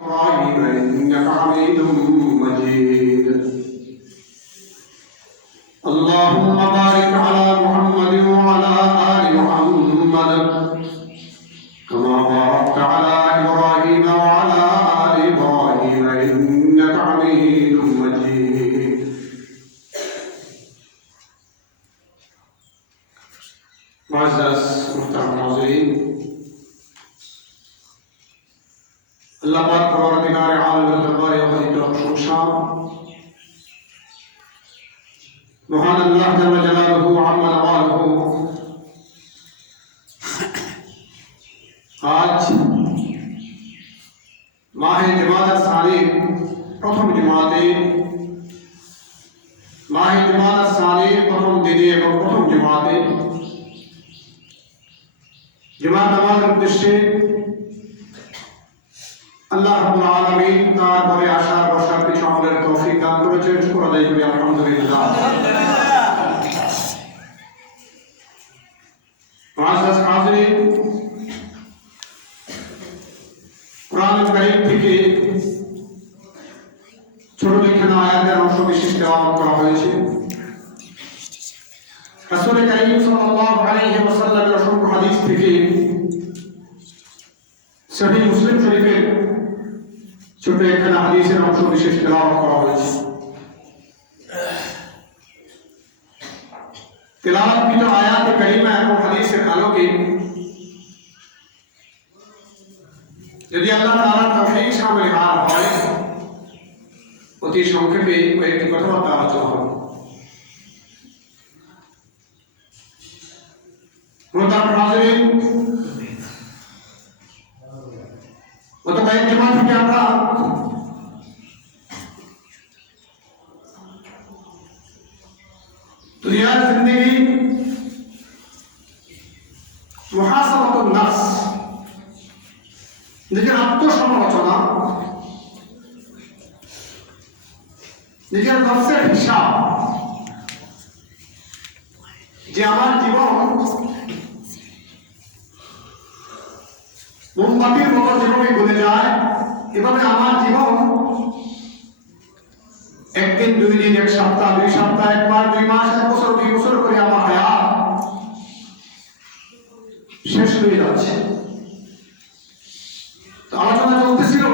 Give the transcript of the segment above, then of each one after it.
إبراهيم إنك حميد مجيد. اللهم بارك على محمد وعلى آل محمد كما باركت على إبراهيم وعلى آل إبراهيم إنك حميد مجيد. معزز محترم नाज़रीन, अल्लाह पाक परवरदिगार आलम के दरबार में की प्रशंसा, महान अल्लाह जल्ल जलालुहु व अम्मा नवालुहु आज माह जुमादा सानी प्रथम जुमाते माह जुमादा सानी प्रथम दिने এবং প্রথম जुमाते जुमात नामाज़ের उद्देশ্যে আল্লাহ রাব্বুল আলামিন তার ঘরে আসার বসার কিছু আমলের তৌফিক দান করেছেন। শুকর আদায় করি আলহামদুলিল্লাহ। মুআজ্জাজ হাজিরিন, কোরআন কারীম থেকে ছোট লেখানো আয়াতের অংশ বিশেষ তেলাওয়াত করা হয়েছে। রাসূল কারীম সাল্লাল্লাহু আলাইহি ওয়াসাল্লামের অসংখ্য হাদিস থেকে সহিহ মুসলিম শরীফের ছোট একখানা হাদিসের অংশ বিশেষ তেলাওয়াত করা হয়েছে। তেলাওয়াতকৃত আয়াত কারিমা এবং হাদিসের আলোকে যদি আল্লাহ তাআলার তৌফিক শামিল হয়, অতি সংক্ষেপে কয়েকটি কথাবার্তা আলোচনা হবে। মোহতারাম হাজিরিন, গত কয়েক জুমা থেকে আমরা দুনিয়ার জিন্দেগি মুহাসাবাতুন নাফস, নিজের আত্মসমালোচনা, নিজের নফসের হিসাব, যে আমার জীবন মোমবাতির মতো যেভাবে গলে যায়, এভাবে আমার জীবন একদিন, দুই দিন, এক সপ্তাহ, দুই সপ্তাহ, এক মাস, দুই মাস, এক বছর, দুই বছর করে আমার হায়াত শেষ হয়ে যাচ্ছে। তো আলোচনা চলতেছিল,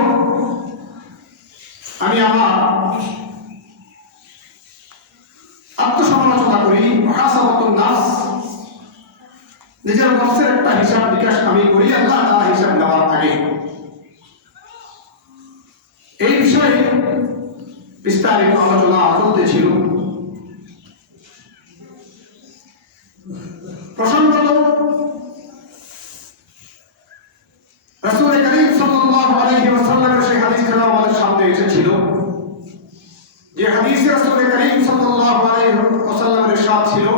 আমি আমার আত্মসমালোচনা করি, মুহাসাবাতুন নাফস, নিজের নফসের একটা হিসাব নিকাশ আমি করি আল্লাহ তাআলা হিসাব নেওয়ার আগে। এই বিষয়ে বিস্তারিত আলোচনা চলতেছিল। প্রসঙ্গত রাসূল কারীম সাল্লাল্লাহু আলাইহি ওয়াসাল্লামের সেই হাদিসটা আমাদের সামনে এসেছিল, যে হাদিসে রাসূল কারীম সাল্লাল্লাহু আলাইহি ওয়াসাল্লামের ইরশাদ ছিল,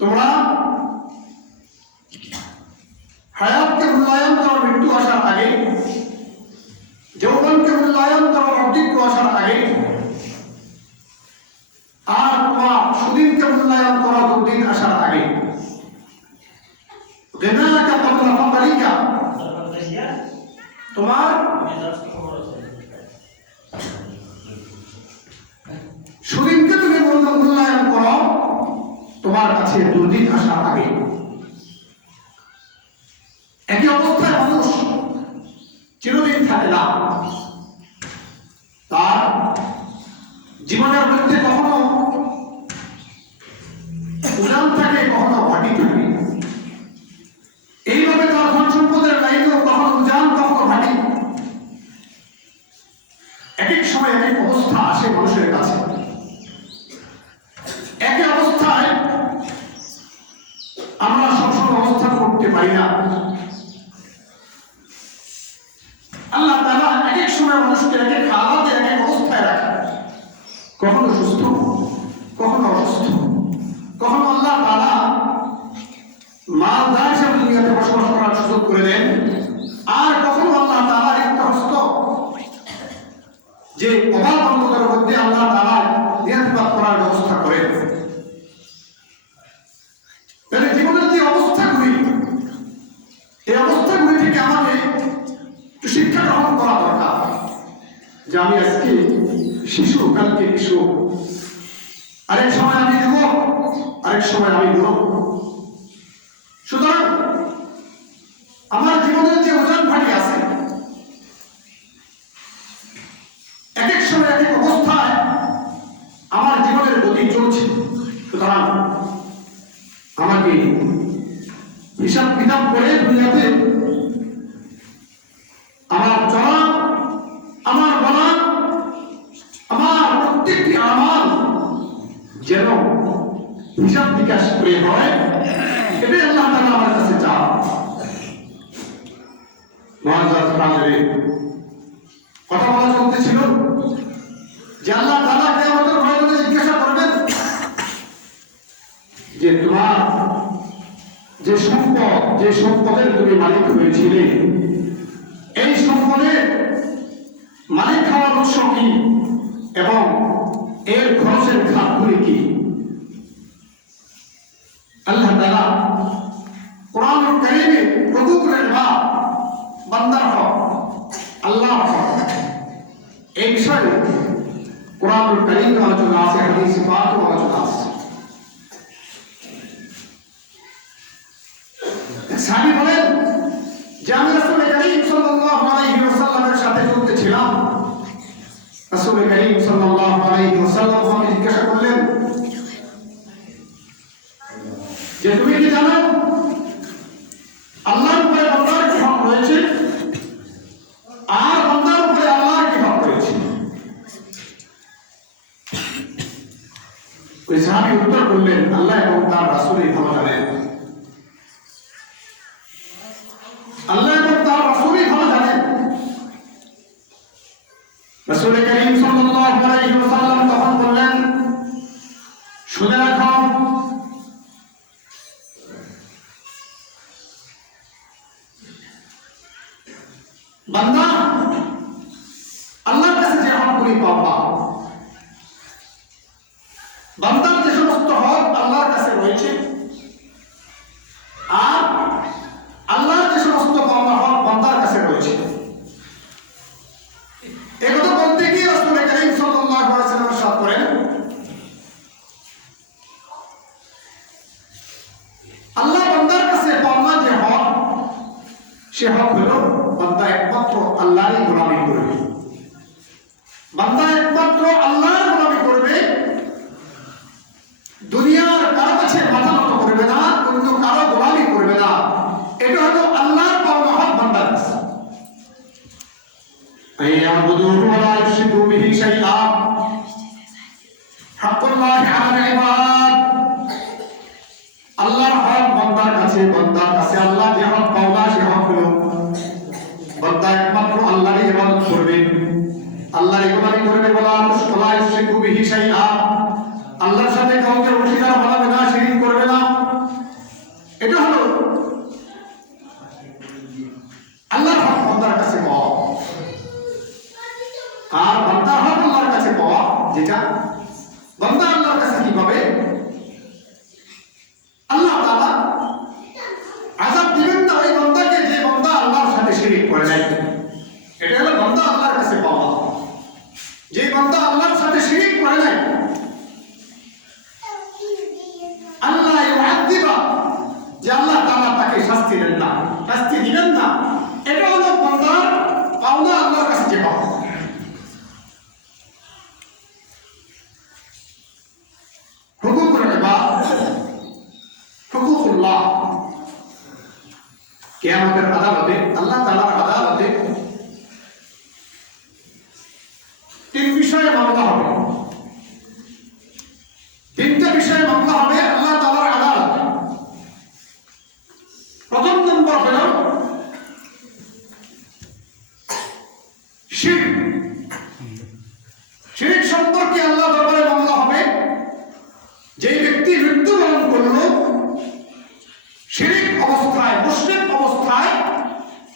তোমরা হায়াতকে মূল্যায়ন করো মৃত্যু আসার আগে, যৌবনকে মূল্যায়ন করো অবৃদ্ধ আসার আগে, আর তোমার সুদিনকে মূল্যায়ন করো দুর্দিন আসার আগে। গিনাকা ক্বাবলা ফাকরিকা, তোমার সুদিনকে তুমি মূল্যায়ন করো তোমার কাছে দুর্দিন আসার আগে। একই অবস্থায় মানুষ চিরদিন থাকে না, তার জীবনের মধ্যে কখনো উজান থাকে, কখনো ভাটি থাকে। এইভাবে তার ধন সম্পদের লাইনেও কখনো উজান, কখনো ভাটি। এক এক সময় এক এক অবস্থা আসে মানুষের কাছে। একই অবস্থায় আমরা সবসময় অবস্থান করতে পারি না। আল্লাহ তাআলা এক এক সময় মানুষকে এক এক হালাতে, এক এক অবস্থায় রাখে, কখনো সুস্থ, কখনো অসুস্থ, কখনো আল্লাহ তাআলা মালদার হিসেবে দুনিয়াতে বসবাস করার সুযোগ করে দেন, আর কখনো আল্লাহ তাআলা একটা হস্ত যে অভাব অন্তরের মধ্যে আল্লাহ তাআলা নিয়ামত করার ব্যবস্থা করেন। জীবনের যে অবস্থাগুলি, এই অবস্থাগুলি থেকে আমাকে শিক্ষা গ্রহণ করা দরকার যে আমি আজকে শিশু, কালকে কিশোর, আরেক সময় আমি যুবক, আরেক সময় আমি বুড়ো। সুতরাং আমার জীবনের যে ওজন ভারী আছে, এক এক সময় এক এক অবস্থায় আমার জীবনের গতি চলছে। সুতরাং আমাকে হিসাব কিতাব করে দুনিয়াতে আমার চলা, আমার বলা, আমার প্রত্যেকটি আমাল যেন হিসাব বিকাশ করে হয়, এটাই আল্লাহ তাআলা আমার কাছে চান। কথা বলা চলতেছিল যে আল্লাহ তাআলা কিয়ামতের ময়দানে জিজ্ঞাসা করবেন যে তোমার যে সম্পদ, যে সম্পদের তুমি মালিক হয়েছিলে, এই সম্পদের মালিক হওয়ার উৎস কি এবং এর খরচের খাতগুলি কি? আল্লাহ তাআলা কোরআনুল কারীমে হুকুকুল ইবাদ, বান্দার হক, আল্লাহর হক, এই বিষয়ে কোরআনুল কারীমে আলোচনা আছে, হাদিসে পাকে আলোচনা আছে। সাহাবী বলেন যে আমি রাসূল করিম সাল্লাল্লাহু আলাইহি ওয়াসাল্লামের সাথে চলতেছিলাম। রাসূল করিম সাল্লাল্লাহু আলাইহি ওয়াসাল্লাম আমাকে জিজ্ঞাসা করলেন যে তুমি কি জানো আল্লাহর উপরে বান্দার কি হক রয়েছে আর বান্দার উপরে আল্লাহর কি হক রয়েছে? ওই সাহাবী উত্তর করলেন, আল্লাহ এবং তার রাসূলই ভালো জানেন। আল্লাহ এবং তার রাসূলই ভালো জানেন। রাসূল করিম সাল্লাল্লাহু আলাইহি ওয়াসাল্লাম তখন বললেন, শুনে রাখো, বান্দা আল্লাহর কাছে যে হকগুলি পাবা, বান্দার যে সমস্ত হক আল্লাহর কাছে রয়েছে আর আল্লাহর যে সমস্ত পাওনা হক বান্দার কাছে রয়েছে, একথা বলতে গিয়ে রাসূল করিম সাল্লাল্লাহু আলাইহি ওয়াসাল্লাম ইরশাদ করেন, আল্লাহ বান্দার কাছে পাওনা যে হক, সে হক হলো বান্দা একমাত্র আল্লাহরই গোলামি করবে। বান্দা একমাত্র আল্লাহর গোলামি করবে, দুনিয়ার কারো কাছে মাথা নত করবে না, অন্য কারো গোলামি করবে না। এটা হলো আল্লাহর পাওনা হক বান্দার কাছে। আইয়াবুদুহু ওয়া লা ইউশরিকু বিহি শাইআ, হাক্কুল্লাহি আলাল ইবাদ। আল্লাহর হক বান্দার কাছে, বান্দার কাছে আল্লাহ যে হক পাওনা, সে হক হলো বান্দা একমাত্র আল্লাহরই ইবাদত করবে, আল্লাহর গোলামি করবে। ওয়া লা ইউশরিকু বিহি শাইআ, আল্লাহর সাথে কাউকে অংশীদার বানাবে না, শিরিক করবে না। এটা হলো আল্লাহর হক বান্দার কাছে পাওয়া। আর বান্দার হক আল্লাহর কাছে পাওয়া, যেটা বান্দা আল্লাহর কাছে কি পাবে? আল্লাহ তাআলা আযাব দিবেন না ওই বান্দাকে যে বান্দা আল্লাহর সাথে শিরিক করে নাই। এটা হলো বান্দা আল্লাহর কাছে পাওয়া। যে বান্দা আল্লাহর সাথে শিরিক করে নাই, আল্লাহ ইউআযিবা, যে আল্লাহ তাআলা তাকে শাস্তি দেন না, শাস্তি দিবেন না, এটা হলো বান্দার পাওনা, আল্লাহর কাছে যে পাওয়া। হুকুকুল ইবাদ, হুকুকুল্লাহ, কিয়ামতের আদালতে, আল্লাহ তাআলার আদালতে তিন বিষয়ে মামলা হবে। তিনটা বিষয়ে মামলা হবে আল্লাহ তাআলার আদালতে। প্রথম নম্বর হল শিরক। শিরক সম্পর্কে আল্লাহ দরবারে মামলা হবে। যে ব্যক্তি মৃত্যুবরণ করল শিরক অবস্থায়, মুশরিক অবস্থায়,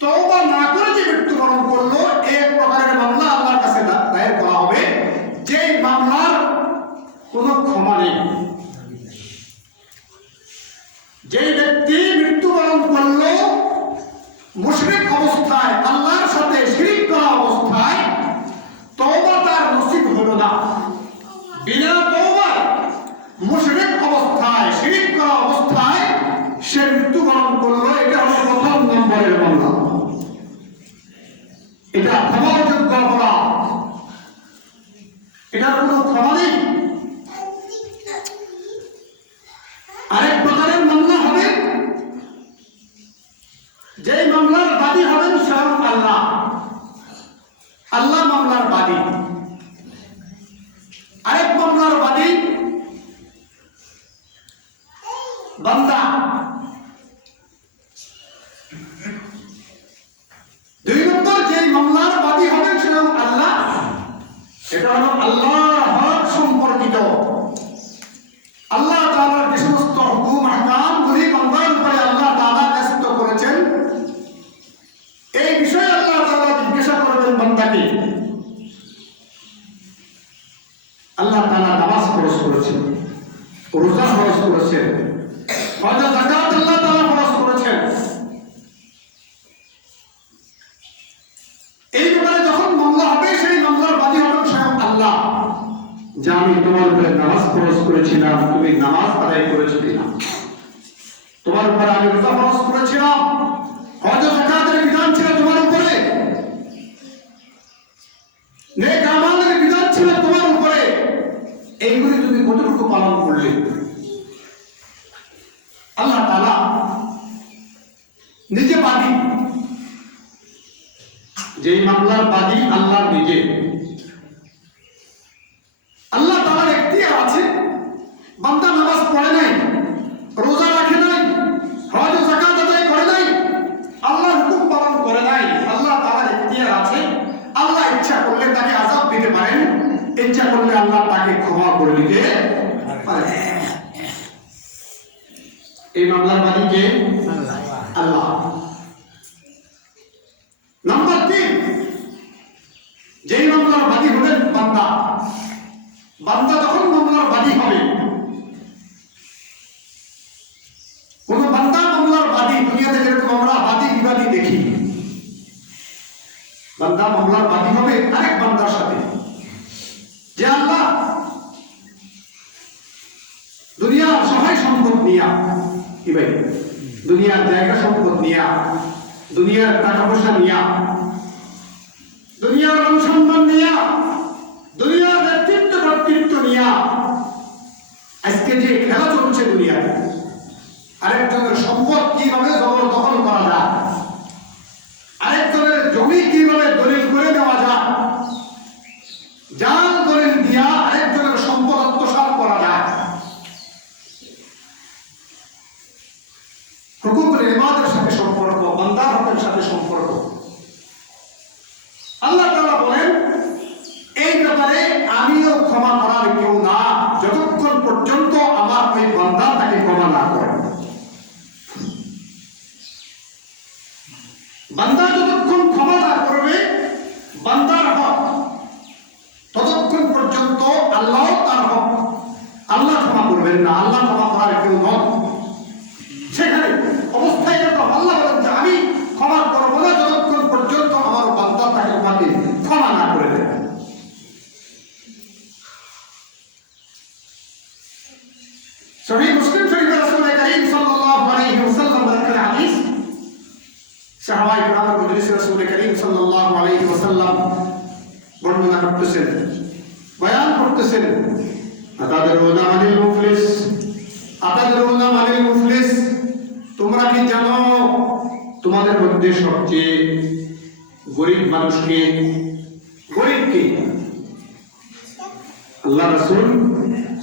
তওবা না করে যে মৃত্যুবরণ করলো, এক প্রকারের মামলা আল্লাহর কাছে দায়ের করা হবে, যে মামলার কোনো ক্ষমা নেই। যে ব্যক্তি মৃত্যুবরণ করলো মুশরিক অবস্থায়, আল্লাহর সাথে শিরক বাদী, আরেক মামলার বাদী বান্দা। দুই নম্বর যে মামলার বাদী হবেন সেটা আল্লাহ, এটা হলো আল্লাহ সম্পর্কিত। আল্লাহ তাআলার যে সমস্ত হুকুম আহকামগুলি বান্দার উপরে আল্লাহ তাআলা ন্যস্ত করেছেন, এই বিষয়ে আল্লাহ তাআলা জিজ্ঞাসা করবেন বান্দাকে। আল্লাহ তাআলা নামাজ ফরজ করেছেন, রোজা ফরজ করেছেন, হজ যাকাত আল্লাহ তাআলা ফরজ করেছেন। এই ব্যাপারে যখন মামলা হবে, সেই মামলার বাদী হবেন স্বয়ং আল্লাহ, যে আমি তোমার উপরে নামাজ ফরজ করেছিলাম, তুমি নামাজ আদায় করেছো কিনা, তোমার উপরে আমি রোজা ফরজ করেছিলাম, হজ যাকাতের বিধান ছিল তোমার উপরে, নেক আমলের বিধান ছিল তোমার উপরে, এইগুলি তুমি কতটুকু পালন করলে। আল্লাহ তাআলা নিজে বাদী, যেই মামলার বাদী আল্লাহ নিজে। আল্লাহ তাআলার এখতিয়ার আছে, বান্দা নামাজ পড়ে নাই, রোজা রাখে নাই, হজ যাকাত আদায় করে নাই, আল্লাহর হুকুম পালন করে নাই, আল্লাহ তাআলার এখতিয়ার আছে। আল্লাহ ইচ্ছা করলে তাকে আযাব দিতে পারেন, ইচ্ছা করলে আল্লাহ তাকে ক্ষমা করে দিতে পারেন। এই মামলার বাদী কে? আল্লাহ। নাম্বার 3, যেই মামলার বাদী হলেন বান্দা। বান্দা যখন মামলার বাদী হবে, কোন বান্দা মামলার বাদী, দুনিয়াতে যেরকম আমরা বাদী বিবাদী দেখি, বান্দা মামলার বাদী হবে আরেক বান্দার সাথে, যে আল্লাহ দুনিয়ার সহায় সম্পদ নিয়া, কি ভাই, দুনিয়ার জায়গা সম্পদ নিয়া, দুনিয়ার টাকা পয়সা নিয়া, দুনিয়ার অনুসন্ধান নিয়া, দুনিয়ার ব্যক্তিত্ব কর্তৃত্ব নিয়া, আজকে যে খেলা চলছে দুনিয়াতে, আরেকজনের সম্পদ কিভাবে জবরদখল করা যায়, আরেকজনের জমি কিভাবে দলিল করে দেওয়া যায়, জাল দলিল দিয়া আরেকজনের সম্পদ আত্মসাৎ করা যায়, হুকুকুল ইবাদের সাথে সম্পর্ক, বান্দার হকের সাথে সম্পর্ক। আল্লাহ তাআলা বলেন, এই ব্যাপারে আমিও ক্ষমা করার কেউ না, যতক্ষণ পর্যন্ত আমার ওই বান্দা তাকে ক্ষমা না করে। বান্দা যতক্ষণ ক্ষমা না করবে বান্দার হক, ততক্ষণ পর্যন্ত আল্লাহ তার হক আল্লাহ ক্ষমা করবেন না, আল্লাহ ক্ষমা করার কেউ নন। সেখানে অবস্থায় আল্লাহ বলেন যে আমি ক্ষমা করবো না যতক্ষণ পর্যন্ত আমার বান্দা তাকে আমাকে ক্ষমা না করে দেবে। সহিহ মুসলিম শরীফে রাসূল করিম সাল্লাল্লাহু আলাইহি ওয়াসাল্লাম বলেন হাদিস, সাহাবায়ে কেরাম মজলিসে রাসূল করিম সাল্লাল্লাহু আলাইহি ওয়াসাল্লাম বর্ণনা করতেছেন, বয়ান করতেছেন, আতাদরুনা মানিল মুফলিস, আতাদরুনা মানিল মুফলিস, তোমরা কি জানো তোমাদের মধ্যে সবচেয়ে গরিব মানুষকে, গরিব কে? আল্লাহ রাসূল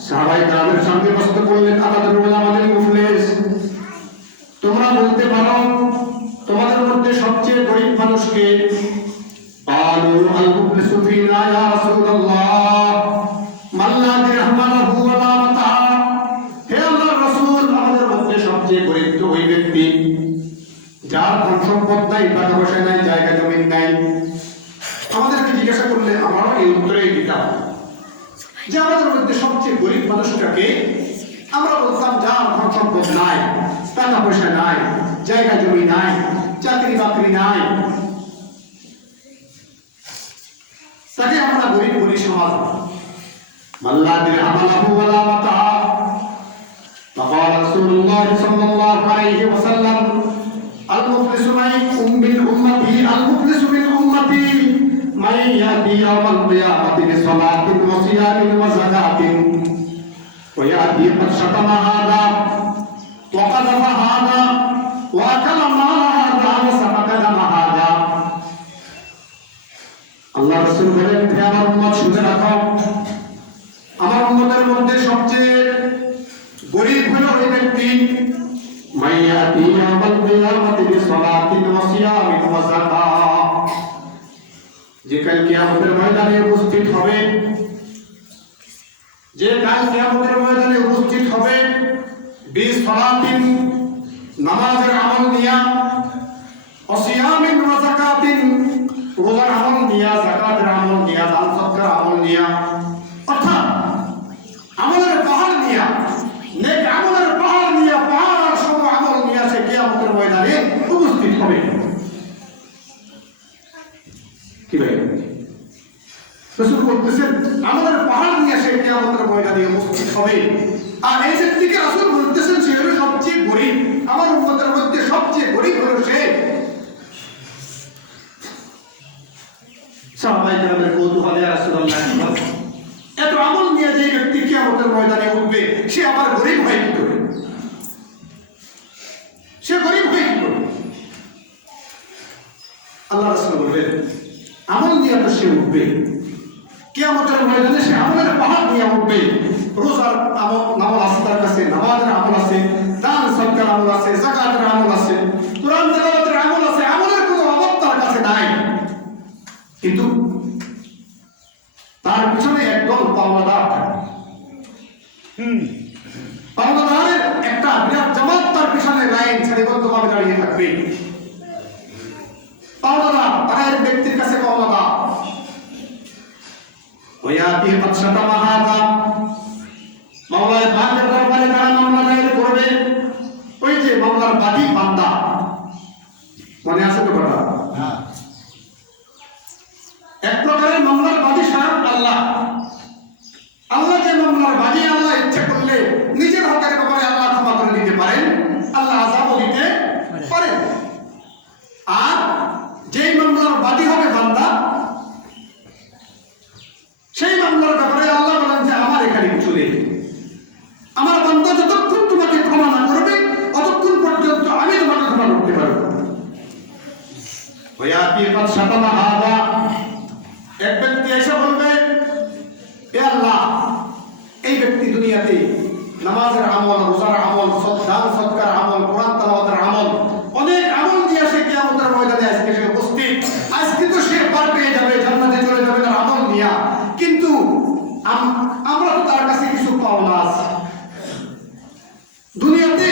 সাহাবায়ে কেরামের সামনে প্রশ্ন করলেন, আতাদরুনা মানিল মুফলিস, তোমরা বলতে পারো তোমাদের মধ্যে সবচেয়ে গরিব মানুষকে? ক্বালু আল মুফলিসু ফিনা ইয়া রাসূলুল্লাহ মান লা দিরহাম লাহু ওয়া লা মাতা। হে আল্লাহর রাসূল, আমাদের মধ্যে সবচেয়ে গরিব তো ওই ব্যক্তি যার ধন সম্পদ নাই, টাকা পয়সা নাই, জায়গা জমি নাই। আমাদেরকে জিজ্ঞাসা করলে আমরাও এই উত্তরেই দিতাম যে আমাদের মধ্যে সবচেয়ে গরিব মানুষটাকে? আমরা বলতাম যার ধন সম্পদ নাই, টাকা পয়সা নাই, জায়গা জমি নাই, চাকরি বাকরি নাই, তাকে আমরা গরিব বলি সমাজ। মাল্লা দিরহাম লাহু ওয়া লা মাতা। فقال رسول الله صلى الله عليه وسلم المفلس من أمتي، المفلس من أمتي من يأتي يوم القيامة بصلاة وصيام وزكاة ويأتي قد شتم هذا وقذف هذا وأكل مال هذا وسفك دم هذا। আল্লাহ রাসূল বলেন, হে আমার উম্মত শুনে রাখো, আমার উম্মতের মধ্যে সবচেয়ে গরীব হলো ওই ব্যক্তি মাইয়াতি ইয়াউমাল কিয়ামাতি বিসসালাতিন ওয়া সিয়ামিন ওয়া যাকাত, যে কাল কিয়ামতের ময়দানে উপস্থিত হবে, যে কাল কিয়ামতের ময়দানে উপস্থিত হবে বিসসালাতিন নামাজের আমল নিয়া, ওয়া সিয়ামিন ওয়া যাকাতিন রোজার আমল নিয়া, যাকাতের আমল নিয়া, দান সদকার আমল নিয়া, অর্থাৎ আমলের পাহাড় নিয়া, নেক আমলের পাহাড় নিয়া, পাহাড় সম আমল নিয়া সে কিয়ামতের ময়দানে উপস্থিত হবে। কি ভাই রাসূল বলতেছেন আমলের পাহাড় নিয়ে সে কিয়ামতের ময়দানে উপস্থিত হবে। আর এই ব্যক্তিকে রাসূল বলতেছেন সে হলো সবচেয়ে গরীব, আমার উম্মতের মধ্যে সবচেয়ে গরীব হলো সে। সাহাবায়ে কেরামের কৌতূহলে রাসূলুল্লাহ এত আমল নিয়ে যে ব্যক্তি কিয়ামতের ময়দানে উঠবে সে আবার গরীব হয় কি করে? সে গরীব হয় কি করে? আল্লাহ রাসূল বললেন আমল নিয়ে তো সে উঠবে, কিয়ামতের ময়দানে সে আমলের পাহাড় নিয়ে উঠবে। রোজার আমল আছে তার কাছে, নামাজের আমল আছে, দান সদকার আমল আছে, যাকাতের আমল আছে, কোরআন তেলাওয়াতের আমল আছে, আমলের কোনো অভাব তার কাছে নাই। কিন্তু তার পিছনে একদল পাওনাদার থাকে, পাওনাদারের একটা বিরাট জামাত তার পিছনে লাইন সারিবদ্ধভাবে দাঁড়িয়ে থাকবে। পাওনাদার তারা এক ব্যক্তির কাছে পাওনাদার, ওয়ায়াতি মাকসাদা মাহাদা, মাওলানা পাকের দরবারে তারা মামলা দায়ের করবে। ওই যে মামলার বাদী বান্দা, মনে আছে তো কথা? হ্যাঁ, এক প্রকারের মামলার বাদী স্বয়ং আল্লাহ। আল্লাহ যে মামলার বাদী, আল্লাহ ইচ্ছা করলে নিজের হকের ব্যাপারে আল্লাহ ক্ষমা করে দিতে পারেন, আল্লাহ আযাবও দিতে পারেন। আর যেই মামলার বাদী হবে বান্দা, সেই মামলার ব্যাপারে আল্লাহ বলেন যে আমার এখানে চলে, আমার বান্দা যতক্ষণ তোমাকে ক্ষমা না করবে ততক্ষণ পর্যন্ত আমি তোমাকে ক্ষমা করতে পারবো। ওয়ায়াতি মাকসাদা মাহাদা, এক ব্যক্তি এসে বলবে, হে আল্লাহ, এই ব্যক্তি দুনিয়াতে নামাজের আমল, রোজার আমল, দান সদকার আমল, কোরআন তেলাওয়াতের আমল, অনেক আমল দিয়ে সে কিয়ামতের ময়দানে আজকে সে উপস্থিত। আজকে তো সে পার পেয়ে যাবে, জান্নাতে চলে যাবে তার আমল নিয়া। কিন্তু আমরা তো তার কাছে কিছু পাওনা আছে দুনিয়াতে,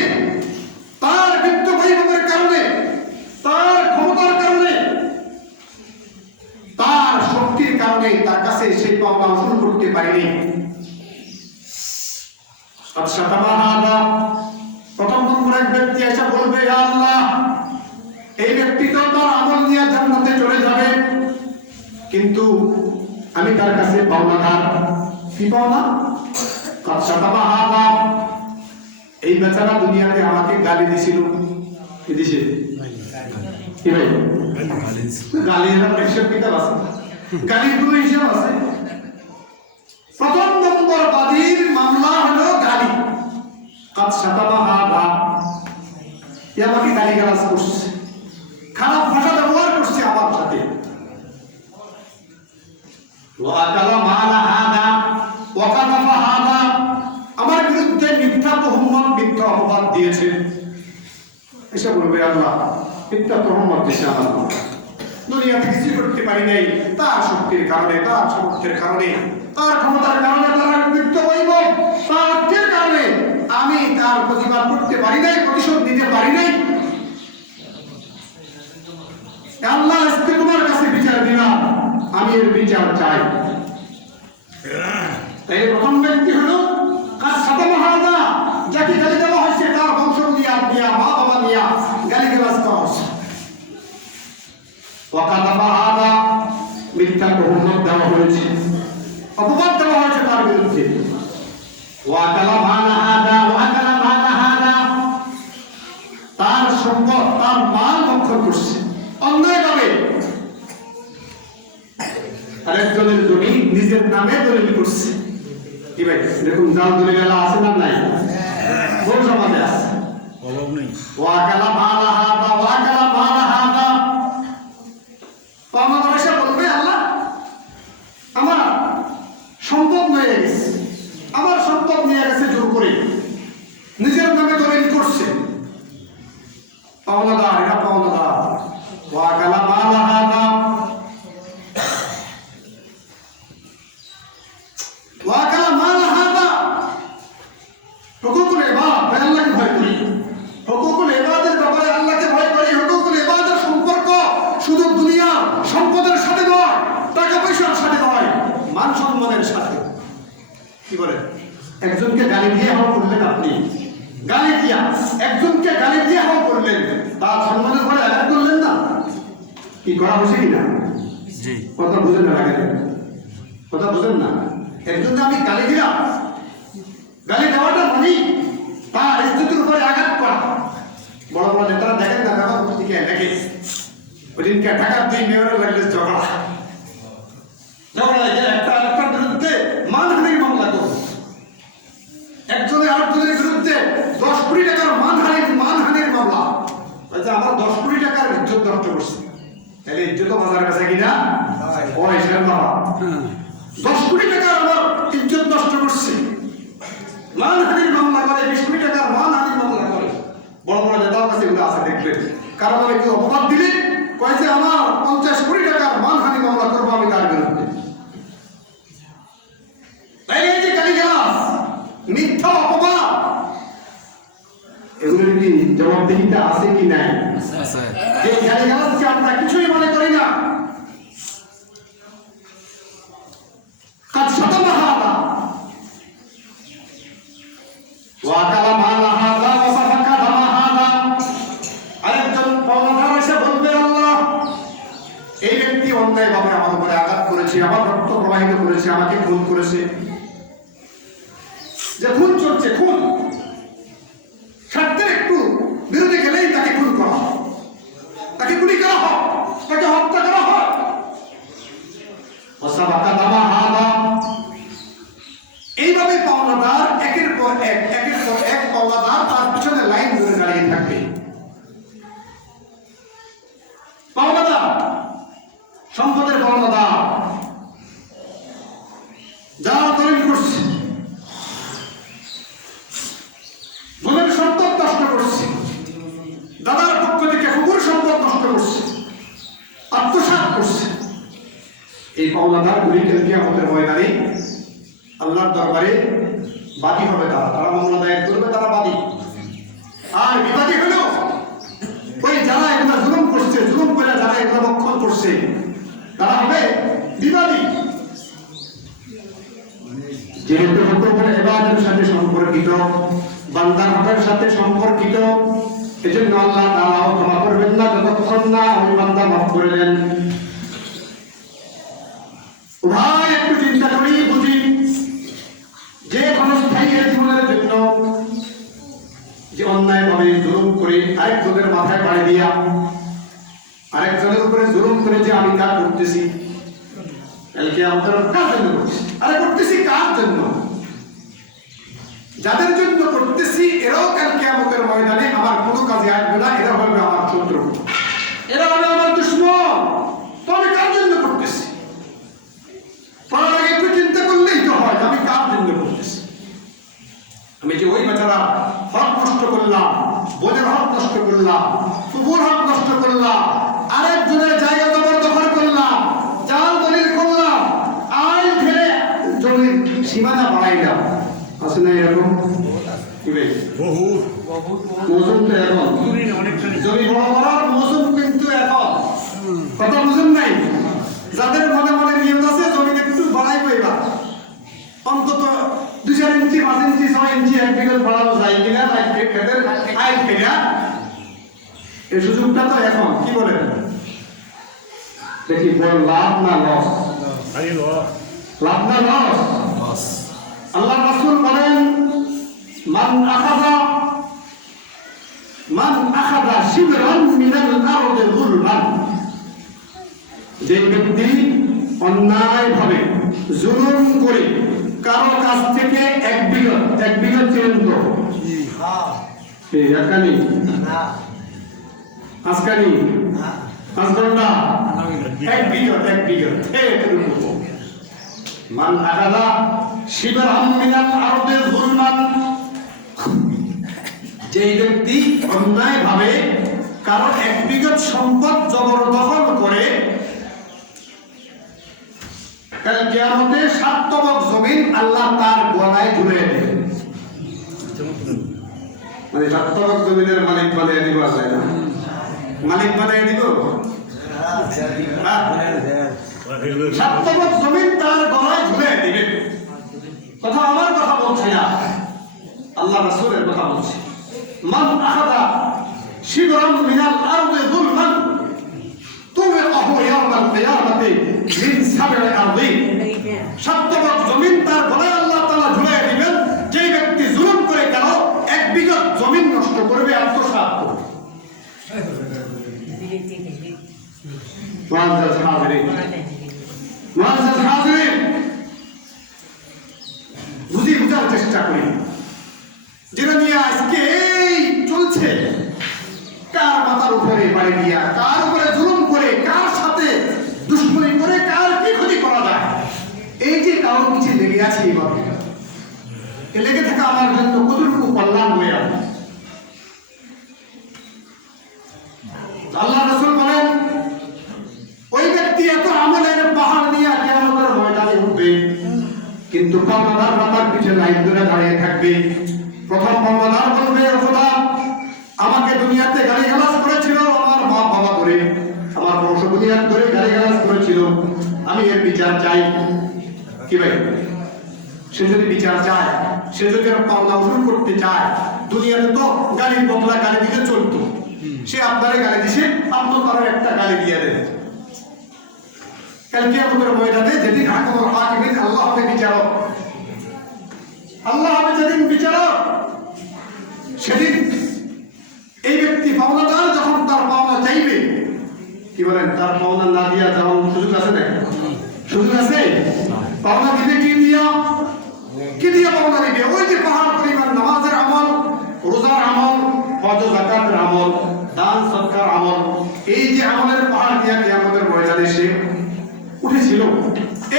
তার বিত্ত বৈভবের কারণে, তার ক্ষমতার কারণে, তার শক্তির কারণে তার কাছে সেই পাওনা অর্জন করতে পারেনি। প্রথম নম্বর এক ব্যক্তি এসে বলবে, হে আল্লাহ, এই ব্যক্তি তো তার আমল নিয়ে জান্নাতে চলে যাবে, কিন্তু আমি তার কাছে পাওনাদার। কি পাওনা? এই বেচারা দুনিয়াতে আমাকে গালি দিছিল। কি দিছে? কি ভাই? গালির হিসাব কিতাব আছে, গালির কোনো হিসাব আছে। প্রথম নম্বর বাদীর মামলা হলো গালি। আমাকে গালিগালাজ করছে, খারাপ ভাষা ব্যবহার করছে আমার সাথে। আমার বিরুদ্ধে মিথ্যা তহমত, মিথ্যা অপবাদ দিয়েছে। এসে বলবে, আল্লাহ, মিথ্যা তহমত দিয়েছে আমার, দুনিয়াতে কিছু করতে পারি নাই, তার শক্তির কারণে, তার সামর্থ্যের কারণে, তার ক্ষমতার কারণে, তার বিত্ত বৈভব, তার অর্থের কারণে আমি তার প্রতিবাদ করতে পারি নাই, প্রতিশোধ দিতে পারি নাই। আল্লাহ, আজকে তোমার কাছে বিচার দিলাম, আমি এর বিচার চাই। তাই প্রথম ব্যক্তি হলো যাকে গালি দেওয়া হয়েছে, তার বংশ নিয়া, মা বাবা নিয়া গালি গালাজ করা হয়েছে। মিথ্যা তহমত দেওয়া হয়েছে, অপবাদ দেওয়া হয়েছে তার বিরুদ্ধে। তার সম্পদ, তার মাল ভক্ষণ করছে অন্যায়ভাবে। আরেকজনের জমি নিজের নামে দলিল করছে। কি ভাই, এরকম জাল দলিল আছে না নাই? কোন সমাজে আছে? অভাব নেই। ওয়াকালা মালা হাদা, ওয়াকালা মালা হাদা। পাওনাদার এসে বলবে, আল্লাহ, একজনকে গালি দিয়ে হওয়া করলেন, আপনি গালি দিয়া একজনকে গালি দিয়ে হওয়া করলেন, তার সম্মানের পরে আঘাত করলেন না? কি করা হয়েছে কিনা? কথা বুঝেন না? লাগে কথা বুঝেন না? একজনকে আমি গালি দিলাম, গালি দেওয়াটা মানি তার ইজ্জতের উপরে আঘাত করা। বড় বড় নেতারা দেখেন না, ব্যাপার প্রতিকে দেখে ওই দিনকে ঢাকার 2 মেয়রের লাগলে ঝগড়া একটা আরেকটার বিরুদ্ধে মানহানির মামলা করবে, একজনের আরেকজনের বিরুদ্ধে 10 কোটি টাকার মানহানির মামলা। আমার 10 কোটি টাকার ইজ্জত নষ্ট করছে, তাহলে ইজ্জত বাজার কাছে কিনা ওই সেরকম 10 কোটি টাকার আমার ইজ্জত নষ্ট করছে, মানহানির মামলা করে, 20 কোটি টাকার মানহানির মামলা করে। বড় বড় নেতার কাছে এগুলো আছে দেখবেন। কারণ আমি একটু অপবাদ দিলে কয় যে আমার 50 কোটি টাকার মানহানি মামলা করবো আমি তার বিরুদ্ধে। এই যে গালিগালাজ, মিথ্যা অপবাদ, এগুলোর কি জবাবদিহিতা আছে কি নাই? যে গালিগালাজকে আমরা কিছুই মনে করি না। কাজ শতমা হাদা ওয়া কালামা হাদা ওয়া সাফাকা দামা হাদা। আরেকজন পাওনাদার এসে বলবে, আল্লাহ এই ব্যক্তি অন্যায়ভাবে আমার উপরে আঘাত করেছে, আমার রক্ত প্রবাহিত করেছে, আমাকে খুন করেছে। যে খুন চলছে, খুন স্বার্থের একটু বিরোধী গেলেই তাকে খুন করা হয়, তাকে গুলি করা হয়, তাকে হত্যা করা হয়। এইভাবে পাওনাদার একের পর এক পাওনাদার তার পিছনে লাইন ধরে দাঁড়িয়ে থাকবে। পাওনাদার, সম্পদের পাওনাদার যারা দলিল করছে, বোনের সম্পদ নষ্ট করছে, দাদার পক্ষ থেকে ফুকুর সম্পদ নষ্ট করছে, আত্মসাৎ করছে, এই পাওনাদার গুলি কিয়ামতের ময়দানে আল্লাহর দরবারে বাদী হবে। তারা মামলা দায়ের করবে, তারা বাদী। আর বিবাদী হলো ওই যারা এগুলা জুলুম করছে, জুলুম করে যারা এগুলা রক্ষণ করছে, তারা হবে বিবাদী। যেহেতু হুকুমের ইবাদতের সাথে সম্পর্কিত, বান্দার হকের সাথে সম্পর্কিত, এজন্য আল্লাহ তাআলাও ক্ষমা করবেন না যতক্ষণ না ওই বান্দা মাফ করে দেন। ভাই একটু চিন্তা করি, বুঝি যে ক্ষণস্থায়ী জীবনের জন্য যে অন্যায়ভাবে জুলুম করে আরেকজনের মাথায় বাড়ি দিয়া আরেকজনের উপরে জুলুম করে যে আমি তা করতেছি, কালকে আমাদের কার জন্য করছি? আরে করতেছি কার জন্য? যাদের জন্য করতেছি এরাও কালকে আমাদের ময়দানে আমার কোনো কাজে আসবে না, এরা হবে আমার শত্রু, এরা হবে আমার দুশমন। তো আমি কার জন্য করতেছি? পড়ার আগে একটু চিন্তা করলেই তো হয় আমি কার জন্য করতেছি। আমি যে ওই বেচারা হক নষ্ট করলাম, বোনের হক নষ্ট করলাম, ফুফুর হক নষ্ট করলাম, আরেকজনের জায়গা দখল করলাম, জাল দলিল করলাম, আইন ফেলে জমির সীমানা বাড়াইলাম, আছে না এরকম? কি ভাই বহু মৌসুম তো এখন জমি বড় করার মৌসুম কিন্তু এখন কথা বুঝুন নাই। যাদের মনে মনে নিয়ত আছে জমি একটু বাড়াইবো, এবার অন্তত 2-4 ইঞ্চি, 5 ইঞ্চি, 6 ইঞ্চি, 1 বিঘা বাড়ানো যায় কিনা, আইন ফেরা এই সুযোগটা তো এখন। কি বলেন দেখি, বল লাভ না লস? লাভ না লস? আল্লাহ রাসূল বলেন, মান আখাযা শিবরান মিনাল আরদি যুলমান, যে ব্যক্তি অন্যায়ভাবে জুলুম করে কারো কাছ থেকে 1 বিঘা চিরন্ত একখানি আজকানি 5 ঘন্টা 1 বিঘা মান আখাযা শিবরান মিনাল আরদি যুলমান, যে ব্যক্তি অন্যায়ভাবে কারো 1 বিঘা সম্পদ জবরদখল করে কাল কিয়ামতে 7 তবক জমিন আল্লাহ তার গলায় ঝুলিয়ে দেবে। মানে 7 তবক জমিনের মালিক বানিয়ে দিব, আছে না? মালিক বানিয়ে দিব। 7 তবক জমিন তার গলায় ঝুলিয়ে দিবে। কথা আমার কথা বলছি না, আল্লাহ রাসূলের কথা বলছি। মান আখাযা শিবরান মিনাল আরদি যুলমান তুবিআহু ইয়াওমাল কিয়ামাতি মিন সাব'i আরদি। 7 ভাগ জমিন তার গলায় আল্লাহ তাআলা ঝুলিয়ে দিবেন। যেই ব্যক্তি জুলুম করে কেন 1 বিঘা জমিন নষ্ট করবে, আত্মসাৎ করবে। মুআজ্জাজ হাজিরিন, বুঝার চেষ্টা করি যেটা নিয়ে আজকে এই চলছে। কার মাথার উপরে বাড়ি দিয়া, কার উপরে জুলুম করে, কার সাথে দুশ্মনী করে, কার কি ক্ষতি করা যায়, এই যে কারো কিছু লেগে আছে এইভাবে, এ লেগে থাকা আমার জন্য কতটুকু কল্যাণ হয়ে আছে। আল্লাহ রাসূল বলেন ওই ব্যক্তি এত আমলের পাহাড় নিয়ে কিয়ামতের ময়দানে উঠবে, কিন্তু পাওনাদার মাথার পিছনে লাইন ধরে দাঁড়িয়ে থাকবে। প্রথম পাওনাদার বলবে, খোদা আমাকে দুনিয়াতে গালিগালাজ করেছিল, আমার মা বাবা ধরে, আমার বংশ দুনিয়ার ধরে গালিগালাজ করেছিল, আমি এর বিচার চাই। কি ভাই, সে যদি বিচার চায়, সে যদি পাওনা উসুল করতে চায়, দুনিয়াতে তো গালির বদলা গালি দিতে চলতো, সে আপনারে গালি দিছে, আপনি তারও একটা গালি দিয়ে দেন। কাল কিয়ামতের ময়দানে যেদিন হাকিমুল হাকিমিন, আল্লাহ হবে বিচারক, আল্লাহ হবে যেদিন বিচারক, সেদিন এই ব্যক্তি পাওনাদার যখন তার পাওনা চাইবে, কি বলেন, তার পাওনা না দিয়া যাওয়ার সুযোগ আছে না? সুযোগ আছে? পাওনা দিবে কি দিয়া? কি দিয়া পাওনা দিবে? ওই যে পাহাড় পরিমাণ নামাজের আমল, রোজার আমল, হজ যাকাতের আমল, দান সদকার আমল, এই যে আমলের পাহাড় দিয়া কিয়ামতের ময়দানে সে উঠেছিল,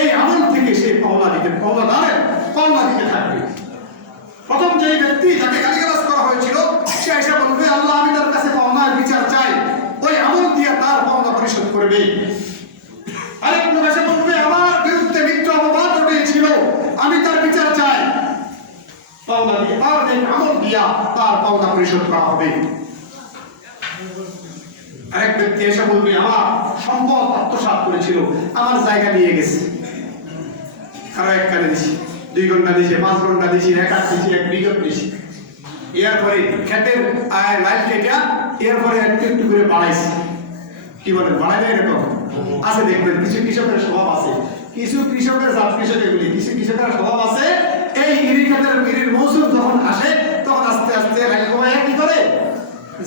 এই আমল থেকে সে পাওনা দিতে, পাওনাদারের পাওনা দিতে থাকবে। প্রথম যে ব্যক্তি যাকে গালিগালাজ করা হয়েছিল, সে এসে বলবে, আল্লাহ আমি তার কাছে পাওনার বিচার চাই, ওই আমল দিয়ে তার পাওনা পরিশোধ করবে। আরেক লোক এসে বলবে, আমার বিরুদ্ধে মিথ্যা অপবাদ রটিয়েছিল, আমি তার বিচার চাই, পাওনা দিয়ে, আর এই আমল দিয়া তার পাওনা পরিশোধ করা হবে। আরেক ব্যক্তি এসে বলবে, আমার সম্পদ আত্মসাৎ করেছিল, আমার জায়গা নিয়ে গেছে, আরো এক কানে দিছি, 2 ঘন্টা দিছি, 5 ঘন্টা দিছি, 1 হাত দিছি, 1 বিঘত দিছি, এরপরে খেতের লাইন কেটে এরপরে একটু একটু করে বাড়াইছি। কি বলেন, বাড়াই না? এরকম আছে, দেখবেন কিছু কৃষকের স্বভাব আছে, কিছু কৃষকের জাত কৃষক, এগুলি কিছু কৃষকের স্বভাব আছে, এই ইরিগেটের ইরির মৌসুম যখন আসে তখন আস্তে আস্তে লাইন কমায় কি করে,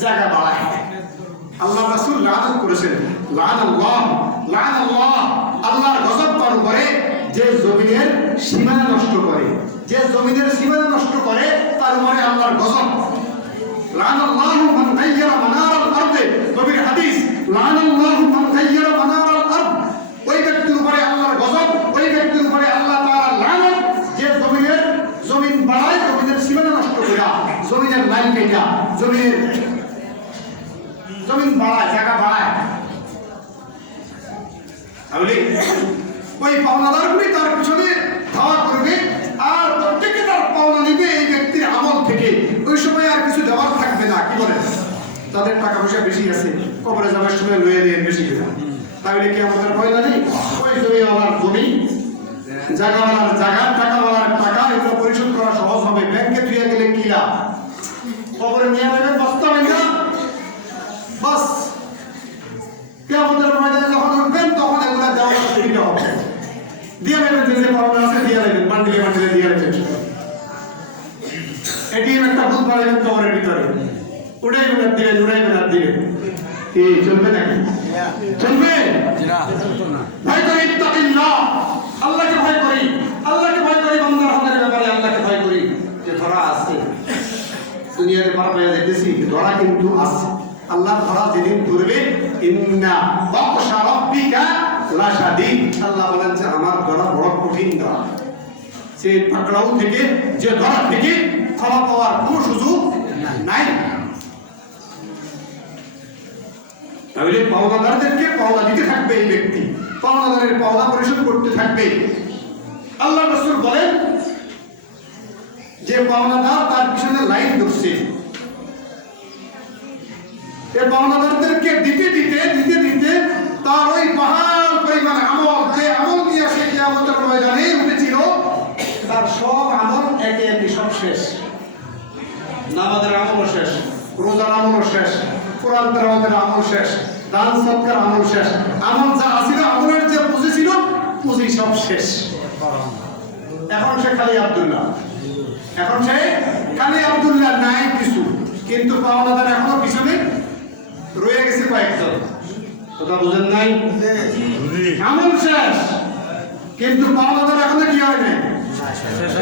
জায়গা বাড়ায়। আল্লাহ রাসূল লানত করেছেন, লানাল্লাহ, লানাল্লাহ, আল্লাহর গজব পান করে যে জমিনের সীমানা নষ্ট করে, যে জমিনের সীমানা নষ্ট করে তার উপরে আল্লাহর গজব। লানাল্লাহু মান গায়্যারা মানারাল আরদি, নবীর হাদিস, লানাল্লাহু মান গায়্যারা মানারাল আরদ, ওই ব্যক্তির উপরে আল্লাহর গজব, ওই ব্যক্তির উপরে আল্লাহ তাআলার লানত যে জমিন বাড়ায়, জমিনের সীমানা নষ্ট করে, জমিনের লাইন কেটে, জমিন বাড়ায়, জায়গা বাড়ায়। তাহলে ওই পাওনাদারগুলি তার পিছনে ধাওয়া করবে, আর প্রত্যেকে তার পাওনা নিবে এই ব্যক্তির আমল থেকে। ওই সময় আর কিছু দেওয়ার থাকবে না। কি বলে, তাদের টাকা পয়সা বেশি আছে, কবরে যাওয়ার সময় লয়ে দিয়ে বেশি করে, তাহলে কি আমাদের পয়সা নেই? ওই জমিওয়ালার জমি, জায়গাওয়ালার জায়গা, টাকাওয়ালার টাকা, এগুলো পরিশোধ করা সহজ হবে। ব্যাংকে ধুয়ে গেলে কি লাভ? কবরে নিয়ে নেবেন বস্তা ভেঙে, বাস কিয়ামতের ময়দানে যখন উঠবেন তখন এগুলা দেওয়া দিতে হবে, দিয়ে নেবেন, যে পাওনা আছে দিয়ে নেবেন, বান্ডিলে বান্ডিলে দিয়ে নেবেন। এটিএম একটা ভূত বাড়াবেন কবরের ভিতরে, উড়াইবেন আর দিবেন, উড়াইবেন আর দিবেন, কি চলবে নাকি? চলবে না। ভয় করি, ইত্তাকিল্লাহ, আল্লাহকে ভয় করি, আল্লাহকে ভয় করি, বান্দার হকের ব্যাপারে আল্লাহকে ভয় করি। যে ধরা আছে দুনিয়াতে পার পেয়ে যেতেছি, ধরা কিন্তু আছে। আল্লাহ ধরা যেদিন ধরবে, ইন্না বাতশা রাব্বিকা লাশাদীদ, আল্লাহ বলেন যে আমার ধরা বড় কঠিন ধরা। সেই পাকড়াও থেকে, যে ধরা থেকে ক্ষমা পাওয়ার কোনো সুযোগ নাই। তাহলে পাওনাদারদেরকে পাওনা দিতে থাকবে এই ব্যক্তি, পাওনাদারের পাওনা পরিশোধ করতে থাকবে। আল্লাহ রাসূল বলেন যে পাওনাদার তার পিছনে লাইন ধরছে, এই পাওনাদারদেরকে দিতে দিতে দিতে দিতে তার ওই পাহাড় পরিমাণ আমল, যে আমল দিয়ে সে কিয়ামতের ময়দানে উঠেছিল, তার সব আমল একে শেষ, নামাজের আমলও শেষ, রোজার আমলও শেষ, কোরআন তেলাওয়াতের আমল শেষ, দান সদকার আমল শেষ, আমল যা আছিল আমলের যে পুঁজি ছিল পুঁজি সব শেষ। এখন সে খালি আব্দুল্লাহ, এখন সে খালি আব্দুল্লাহ, নাই কিছু, কিন্তু পাওনাদার এখনো পিছনে রয়ে গেছে কয়েকজন। কথা বুঝেন নাই? আমল শেষ কিন্তু পাওনাদার এখনো কি হয় নাই?